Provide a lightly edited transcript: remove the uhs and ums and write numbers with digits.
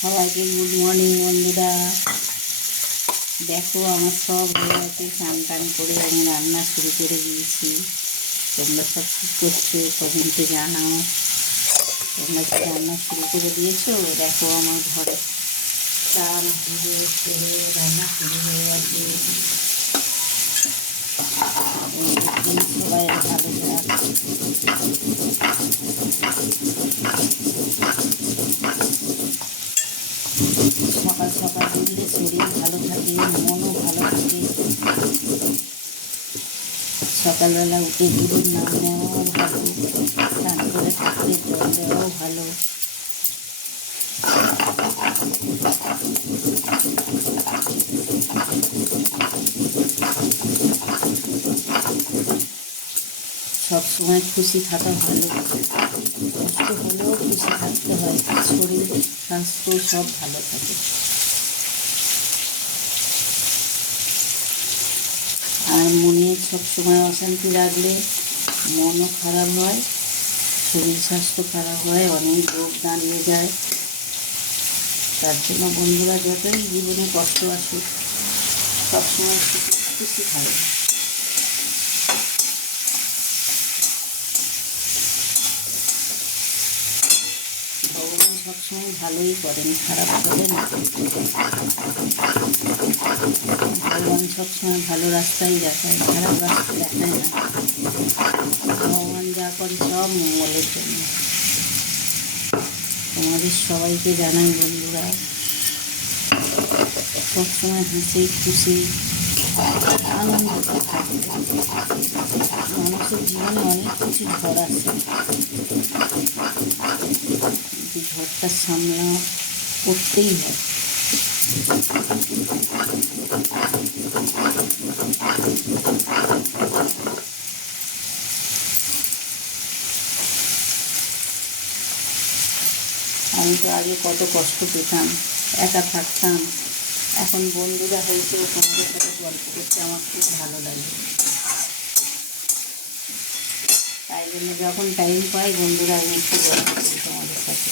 সবাইকে good morning বন্ধুরা। দেখো আমার সব হয়ে গেছে, স্নান টান করে আমি রান্না শুরু করে দিয়েছি। তোমরা সব কী করছো কমেন্টে জানাও। তোমরা কি রান্না শুরু করে দিয়েছো? দেখো আমার ঘরে চাল ভিজে ছেড়ে রান্না শুরু হয়ে গেছে। সবাই ভালো যাক। সকাল সকাল উঠলে শরীর ভালো থাকে, মনও ভালো থাকে। সকালবেলা উঠে গুরুর নাম নেওয়াও ভালো, স্নান করে ঠাকুরের জল দেওয়াও ভালো। সবসময় খুশি থাকা ভালো, কষ্ট হলেও খুশি থাকতে হয়, শরীর স্বাস্থ্য সব ভালো থাকে। আর মনে সবসময় অশান্তি রাখলে মনও খারাপ হয়, শরীর স্বাস্থ্য খারাপ হয়, অনেক রোগ দাঁড়িয়ে যায়। তার জন্য বন্ধুরা যতই জীবনে কষ্ট আসুক সবসময় খুশি থাকবে। ভগবান সবসময় ভালোই করেন, খারাপ করেন না। ভগবান সবসময় ভালো রাস্তাই দেখায়, খারাপ রাস্তা দেখায় না। ভগবান যা করে সব মঙ্গলের জন্য। তোমাদের সবাইকে জানাই বন্ধুরা, সবসময় হাসি খুশি আনন্দতে থাকবে। মানুষের জীবনে অনেক কিছু ঝড় আসে, কিন্তু ঝড়টা সামলা করতেই হয়। আমি তো আগে কত কষ্ট পেতাম, একা থাকতাম। এখন বন্ধুরা হয়েছে, তোমাদের সাথে গল্প করতে আমার খুব ভালো লাগে। তাই জন্য যখন টাইম পাই বন্ধুরা আমি একটু গল্প করি তোমাদের সাথে।